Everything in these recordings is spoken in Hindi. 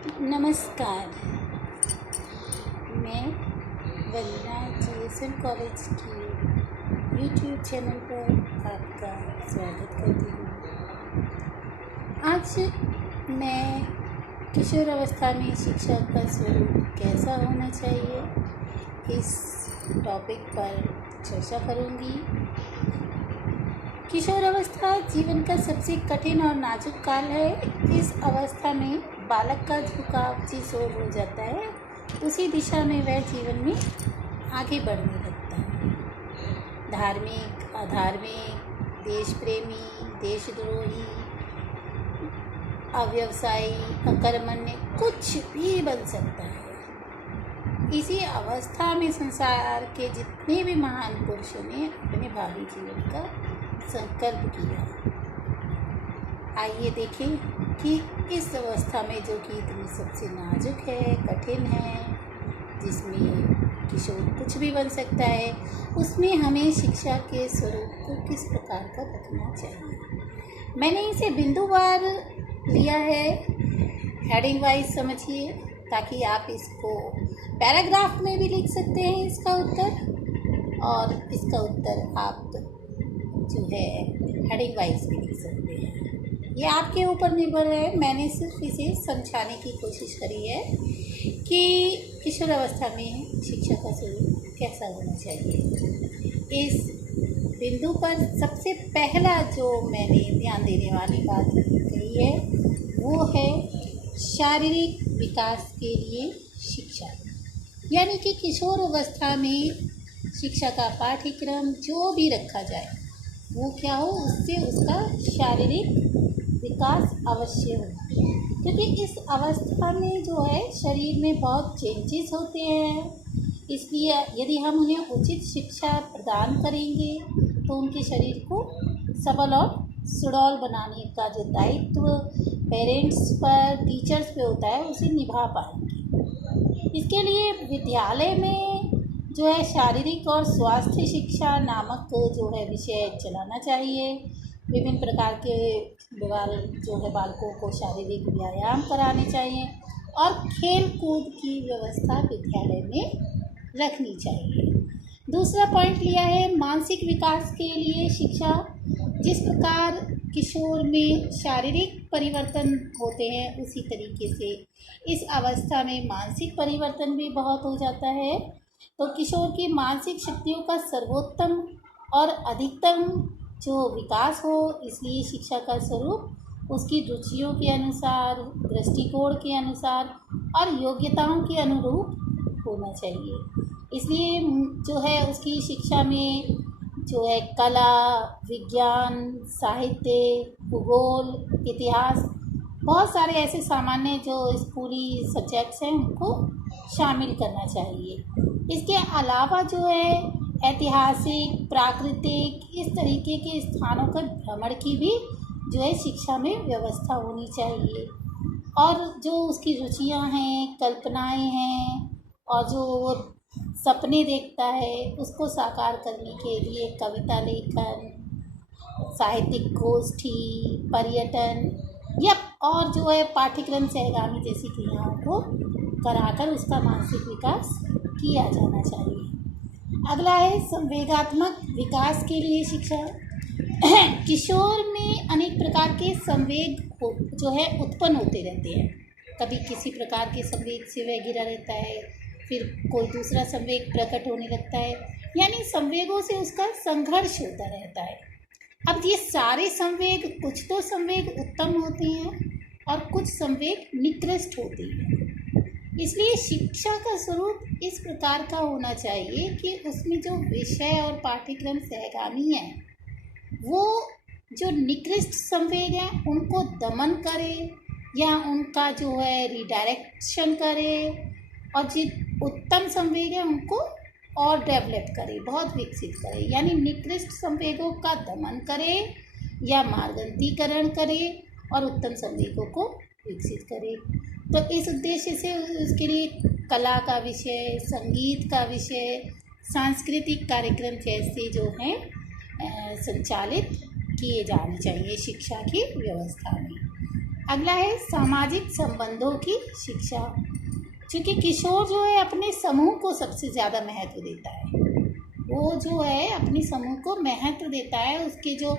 नमस्कार। मैं वंदना जीएसएम कॉलेज की यूट्यूब चैनल पर आपका स्वागत करती हूँ। आज मैं किशोर अवस्था में शिक्षा का स्वरूप कैसा होना चाहिए इस टॉपिक पर चर्चा करूँगी। किशोर अवस्था जीवन का सबसे कठिन और नाजुक काल है। इस अवस्था में बालक का झुकाव जिस ओर हो जाता है उसी दिशा में वह जीवन में आगे बढ़ने लगता है। धार्मिक, अधार्मिक, देश प्रेमी, देशद्रोही, अव्यवसायी, अकर्मण्य कुछ भी बन सकता है। इसी अवस्था में संसार के जितने भी महान पुरुषों ने अपने भावी जीवन का संकल्प किया। आइए देखें कि इस अवस्था में जो कि इतनी सबसे नाजुक है, कठिन है, जिसमें किशोर कुछ भी बन सकता है, उसमें हमें शिक्षा के स्वरूप को किस प्रकार का रखना चाहिए। मैंने इसे बिंदुवार लिया है, हेडिंग वाइज समझिए, ताकि आप इसको पैराग्राफ में भी लिख सकते हैं इसका उत्तर, और इसका उत्तर आप जो है हेडिंग वाइज भी लिख सकते हैं। ये आपके ऊपर निर्भर है। मैंने सिर्फ इसे समझाने की कोशिश करी है कि किशोर अवस्था में शिक्षा का स्वरूप कैसा होना चाहिए। इस बिंदु पर सबसे पहला जो मैंने ध्यान देने वाली बात कही है वो है शारीरिक विकास के लिए शिक्षा। यानी कि किशोर अवस्था में शिक्षा का पाठ्यक्रम जो भी रखा जाए वो क्या हो, उससे उसका शारीरिक विकास अवश्य हो, क्योंकि इस अवस्था में जो है शरीर में बहुत चेंजेस होते हैं। इसलिए यदि हम उन्हें उचित शिक्षा प्रदान करेंगे तो उनके शरीर को सबल और सुडौल बनाने का जो दायित्व पेरेंट्स पर, टीचर्स पे होता है, उसे निभा पाएंगे। इसके लिए विद्यालय में जो है शारीरिक और स्वास्थ्य शिक्षा नामक जो है विषय चलाना चाहिए। विभिन्न प्रकार के बालकों को शारीरिक व्यायाम कराने चाहिए और खेल कूद की व्यवस्था विद्यालय में रखनी चाहिए। दूसरा पॉइंट लिया है मानसिक विकास के लिए शिक्षा। जिस प्रकार किशोर में शारीरिक परिवर्तन होते हैं उसी तरीके से इस अवस्था में मानसिक परिवर्तन भी बहुत हो जाता है। तो किशोर की मानसिक शक्तियों का सर्वोत्तम और अधिकतम जो विकास हो, इसलिए शिक्षा का स्वरूप उसकी रुचियों के अनुसार, दृष्टिकोण के अनुसार और योग्यताओं के अनुरूप होना चाहिए। इसलिए जो है उसकी शिक्षा में जो है कला, विज्ञान, साहित्य, भूगोल, इतिहास, बहुत सारे ऐसे सामान्य जो स्कूली सब्जेक्ट्स हैं उनको शामिल करना चाहिए। इसके अलावा जो है ऐतिहासिक, प्राकृतिक, इस तरीके के स्थानों का भ्रमण की भी जो है शिक्षा में व्यवस्था होनी चाहिए। और जो उसकी रुचियां हैं, कल्पनाएं हैं और जो वो सपने देखता है उसको साकार करने के लिए कविता लेखन, साहित्यिक गोष्ठी, पर्यटन या और जो है पाठ्यक्रम सहगामी जैसी क्रियाओं को कराकर उसका मानसिक विकास किया जाना चाहिए। अगला है संवेगात्मक विकास के लिए शिक्षा। किशोर में अनेक प्रकार के संवेग जो है उत्पन्न होते रहते हैं। कभी किसी प्रकार के संवेग से वह घिरा रहता है, फिर कोई दूसरा संवेग प्रकट होने लगता है, यानी संवेगों से उसका संघर्ष होता रहता है। अब ये सारे संवेग, कुछ तो संवेग उत्तम होते हैं और कुछ संवेग निकृष्ट होते हैं। इसलिए शिक्षा का स्वरूप इस प्रकार का होना चाहिए कि उसमें जो विषय और पाठ्यक्रम सहगामी है वो जो निकृष्ट संवेग हैं उनको दमन करे या उनका जो है रिडायरेक्शन करे, और जो उत्तम संवेग है उनको और डेवलप करे, बहुत विकसित करे। यानी निकृष्ट संवेगों का दमन करे या मार्गंतीकरण करे और उत्तम संवेगों को विकसित करे। तो इस उद्देश्य से उसके लिए कला का विषय, संगीत का विषय, सांस्कृतिक कार्यक्रम जैसे जो हैं संचालित किए जाने चाहिए शिक्षा की व्यवस्था में। अगला है सामाजिक संबंधों की शिक्षा। क्योंकि किशोर जो है अपने समूह को सबसे ज़्यादा महत्व देता है, वो जो है अपने समूह को महत्व देता है, उसके जो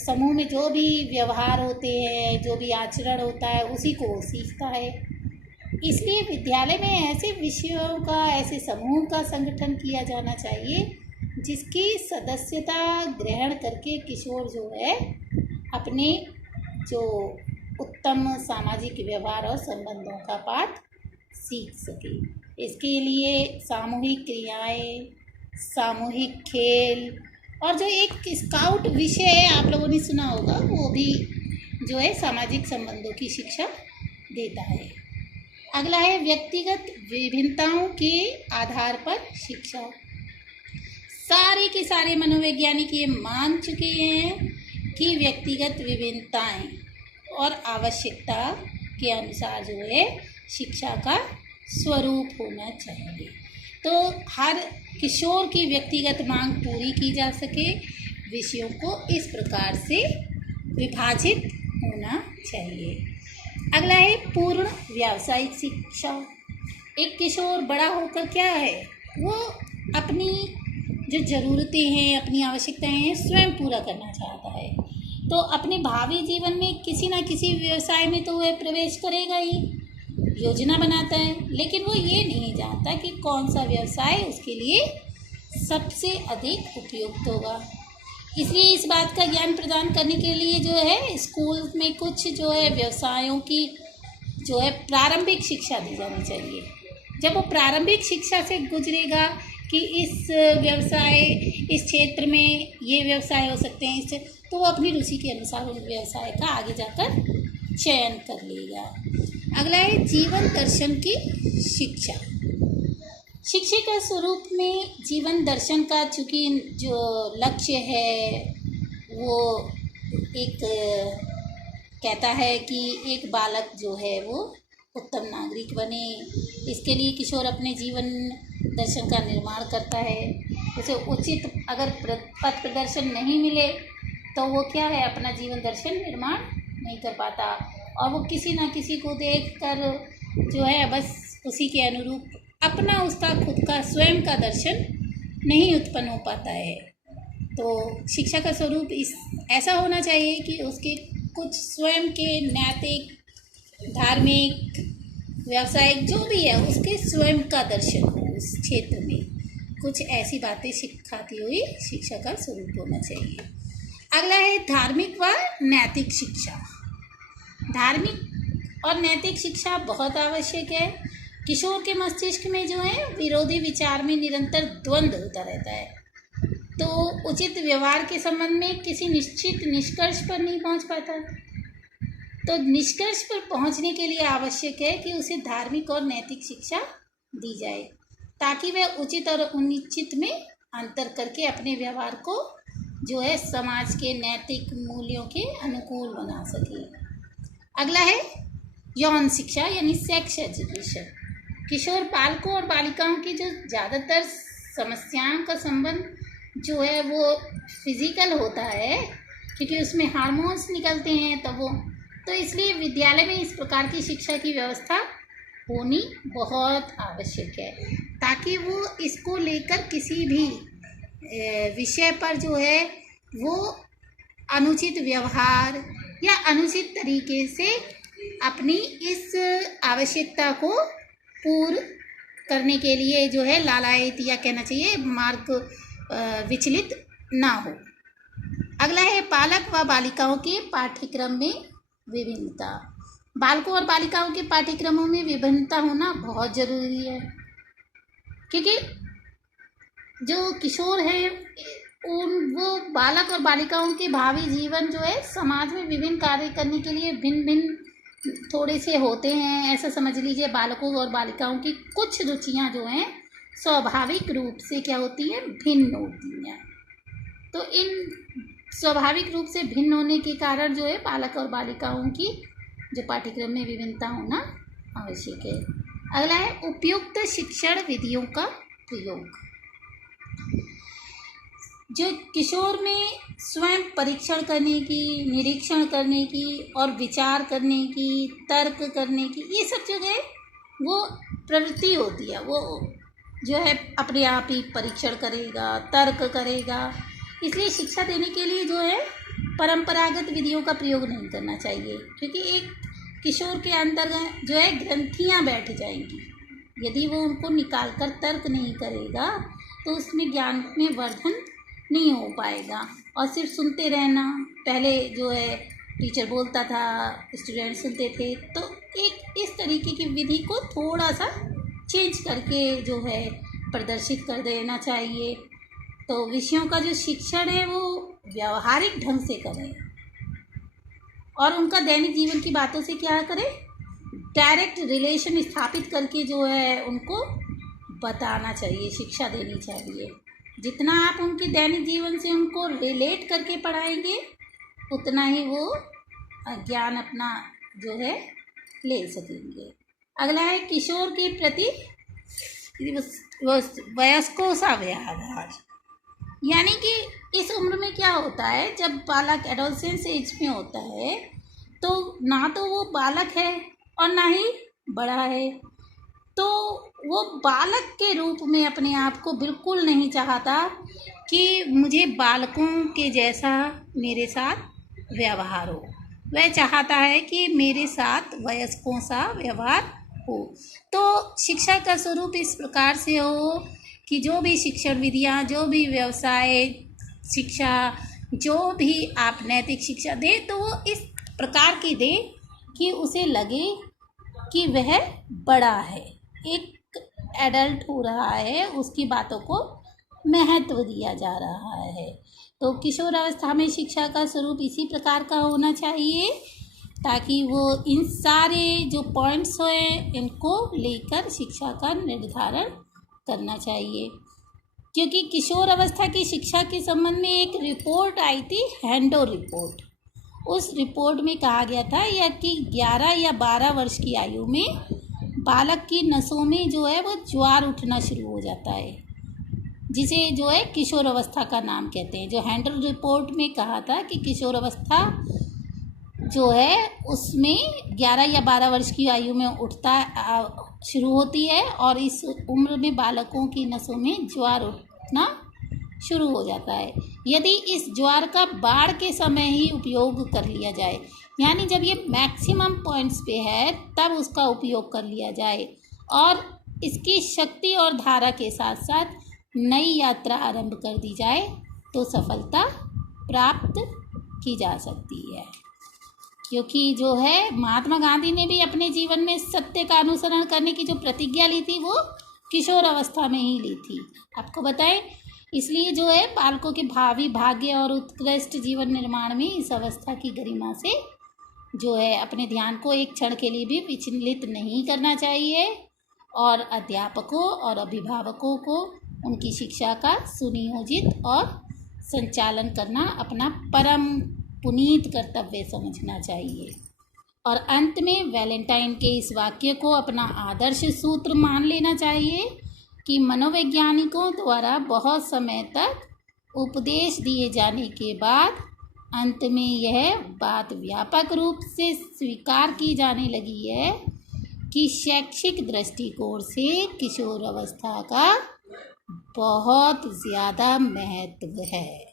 समूह में जो भी व्यवहार होते हैं, जो भी आचरण होता है, उसी को वो सीखता है। इसलिए विद्यालय में ऐसे विषयों का, ऐसे समूह का संगठन किया जाना चाहिए जिसकी सदस्यता ग्रहण करके किशोर जो है अपने जो उत्तम सामाजिक व्यवहार और संबंधों का पाठ सीख सके। इसके लिए सामूहिक क्रियाएं, सामूहिक खेल और जो एक स्काउट विषय है, आप लोगों ने सुना होगा, वो भी जो है सामाजिक संबंधों की शिक्षा देता है। अगला है व्यक्तिगत विभिन्नताओं के आधार पर शिक्षा। सारे के सारे मनोवैज्ञानिक ये मान चुके हैं कि व्यक्तिगत विभिन्नताएं और आवश्यकता के अनुसार जो है शिक्षा का स्वरूप होना चाहिए। तो हर किशोर की व्यक्तिगत मांग पूरी की जा सके, विषयों को इस प्रकार से विभाजित होना चाहिए। अगला है पूर्ण व्यावसायिक शिक्षा। एक किशोर बड़ा होकर क्या है, वो अपनी जो ज़रूरतें हैं, अपनी आवश्यकताएं हैं, स्वयं पूरा करना चाहता है। तो अपने भावी जीवन में किसी ना किसी व्यवसाय में तो वह प्रवेश करेगा ही, योजना बनाता है, लेकिन वो ये नहीं जानता कि कौन सा व्यवसाय उसके लिए सबसे अधिक उपयुक्त होगा। इसलिए इस बात का ज्ञान प्रदान करने के लिए जो है स्कूल में कुछ जो है व्यवसायों की जो है प्रारंभिक शिक्षा दी जानी चाहिए। जब वो प्रारंभिक शिक्षा से गुजरेगा कि इस व्यवसाय, इस क्षेत्र में ये व्यवसाय हो सकते हैं, तो वो अपनी रुचि के अनुसार उस व्यवसाय का आगे जाकर चयन कर लेगा। अगला है जीवन दर्शन की शिक्षा। शिक्षा के स्वरूप में जीवन दर्शन का चूँकि जो लक्ष्य है वो एक कहता है कि एक बालक जो है वो उत्तम नागरिक बने। इसके लिए किशोर अपने जीवन दर्शन का निर्माण करता है। उसे उचित अगर पथ प्रदर्शन नहीं मिले तो वो क्या है, अपना जीवन दर्शन निर्माण नहीं कर पाता, और वो किसी ना किसी को देखकर जो है बस उसी के अनुरूप अपना उसका खुद का स्वयं का दर्शन नहीं उत्पन्न हो पाता है। तो शिक्षा का स्वरूप ऐसा होना चाहिए कि उसके कुछ स्वयं के नैतिक, धार्मिक, व्यावसायिक जो भी है उसके स्वयं का दर्शन हो, उस क्षेत्र में कुछ ऐसी बातें सिखाती हुई शिक्षा का स्वरूप होना चाहिए। अगला है धार्मिक व नैतिक शिक्षा। धार्मिक और नैतिक शिक्षा बहुत आवश्यक है। किशोर के मस्तिष्क में जो है विरोधी विचार में निरंतर द्वंद्व होता रहता है, तो उचित व्यवहार के संबंध में किसी निश्चित निष्कर्ष पर नहीं पहुंच पाता। तो निष्कर्ष पर पहुंचने के लिए आवश्यक है कि उसे धार्मिक और नैतिक शिक्षा दी जाए, ताकि वह उचित और अनुचित में अंतर करके अपने व्यवहार को जो है समाज के नैतिक मूल्यों के अनुकूल बना सके। अगला है यौन शिक्षा यानी सेक्स एजुकेशन। किशोर बालकों और बालिकाओं की जो ज़्यादातर समस्याओं का संबंध जो है वो फिजिकल होता है, क्योंकि उसमें हार्मोन्स निकलते हैं, तो इसलिए विद्यालय में इस प्रकार की शिक्षा की व्यवस्था होनी बहुत आवश्यक है, ताकि वो इसको लेकर किसी भी विषय पर जो है वो अनुचित व्यवहार या अनुचित तरीके से अपनी इस आवश्यकता को पूर्ण करने के लिए जो है लालायित या कहना चाहिए मार्ग विचलित ना हो। अगला है बालक व बालिकाओं के पाठ्यक्रम में विभिन्नता। बालकों और बालिकाओं के पाठ्यक्रमों में विभिन्नता होना बहुत ज़रूरी है, क्योंकि जो किशोर हैं वो बालक और बालिकाओं के भावी जीवन जो है समाज में विभिन्न कार्य करने के लिए भिन्न भिन्न थोड़े से होते हैं। ऐसा समझ लीजिए बालकों और बालिकाओं की कुछ रुचियां जो हैं स्वाभाविक रूप से क्या होती हैं, भिन्न होती हैं। तो इन स्वाभाविक रूप से भिन्न होने के कारण जो है बालक और बालिकाओं की जो पाठ्यक्रम में विभिन्नता होना आवश्यक है। अगला है उपयुक्त शिक्षण विधियों का प्रयोग। जो किशोर में स्वयं परीक्षण करने की, निरीक्षण करने की और विचार करने की, तर्क करने की, ये सब जो है वो प्रवृत्ति होती है। वो जो है अपने आप ही परीक्षण करेगा, तर्क करेगा। इसलिए शिक्षा देने के लिए जो है परंपरागत विधियों का प्रयोग नहीं करना चाहिए, क्योंकि एक किशोर के अंदर जो है ग्रंथियाँ बैठ जाएंगी। यदि वो उनको निकाल कर तर्क नहीं करेगा तो उसमें ज्ञान में वर्धन नहीं हो पाएगा। और सिर्फ सुनते रहना, पहले जो है टीचर बोलता था, स्टूडेंट सुनते थे, तो एक इस तरीके की विधि को थोड़ा सा चेंज करके जो है प्रदर्शित कर देना चाहिए। तो विषयों का जो शिक्षण है वो व्यावहारिक ढंग से करें और उनका दैनिक जीवन की बातों से क्या करें, डायरेक्ट रिलेशन स्थापित करके जो है उनको बताना चाहिए, शिक्षा देनी चाहिए। जितना आप उनके दैनिक जीवन से उनको रिलेट करके पढ़ाएंगे उतना ही वो ज्ञान अपना जो है ले सकेंगे। अगला है किशोर के प्रति वयस्कों सा व्यवहार। यानी कि इस उम्र में क्या होता है, जब बालक एडोलसेंस एज में होता है तो ना तो वो बालक है और ना ही बड़ा है, तो वो बालक के रूप में अपने आप को बिल्कुल नहीं चाहता कि मुझे बालकों के जैसा मेरे साथ व्यवहार हो। वह चाहता है कि मेरे साथ वयस्कों सा व्यवहार हो। तो शिक्षा का स्वरूप इस प्रकार से हो कि जो भी शिक्षण विधियाँ, जो भी व्यवसाय शिक्षा, जो भी आप नैतिक शिक्षा दें तो वो इस प्रकार की दें कि उसे लगे कि वह बड़ा है, एक एडल्ट हो रहा है, उसकी बातों को महत्व दिया जा रहा है। तो किशोर अवस्था में शिक्षा का स्वरूप इसी प्रकार का होना चाहिए ताकि वो इन सारे जो पॉइंट्स हैं इनको लेकर शिक्षा का निर्धारण करना चाहिए। क्योंकि किशोर अवस्था की शिक्षा के संबंध में एक रिपोर्ट आई थी, हैंडो रिपोर्ट। उस रिपोर्ट में कहा गया था या कि 11 या 12 वर्ष की आयु में बालक की नसों में जो है वो ज्वार उठना शुरू हो जाता है, जिसे जो है किशोर अवस्था का नाम कहते हैं। जो हैंडल रिपोर्ट में कहा था कि किशोर अवस्था जो है उसमें 11 या 12 वर्ष की आयु में उठता शुरू होती है और इस उम्र में बालकों की नसों में ज्वार उठना शुरू हो जाता है। यदि इस ज्वार का बाढ़ के समय ही उपयोग कर लिया जाए, यानी जब ये मैक्सिमम पॉइंट्स पे है तब उसका उपयोग कर लिया जाए और इसकी शक्ति और धारा के साथ साथ नई यात्रा आरंभ कर दी जाए तो सफलता प्राप्त की जा सकती है। क्योंकि जो है महात्मा गांधी ने भी अपने जीवन में सत्य का अनुसरण करने की जो प्रतिज्ञा ली थी वो किशोर अवस्था में ही ली थी। आपको बताएं, इसलिए जो है बालकों के भावी भाग्य और उत्कृष्ट जीवन निर्माण में इस अवस्था की गरिमा से जो है अपने ध्यान को एक क्षण के लिए भी विचलित नहीं करना चाहिए और अध्यापकों और अभिभावकों को उनकी शिक्षा का सुनियोजित और संचालन करना अपना परम पुनीत कर्तव्य समझना चाहिए। और अंत में वैलेंटाइन के इस वाक्य को अपना आदर्श सूत्र मान लेना चाहिए कि मनोवैज्ञानिकों द्वारा बहुत समय तक उपदेश दिए जाने के बाद अंत में यह बात व्यापक रूप से स्वीकार की जाने लगी है कि शैक्षिक दृष्टिकोण से किशोर अवस्था का बहुत ज़्यादा महत्व है।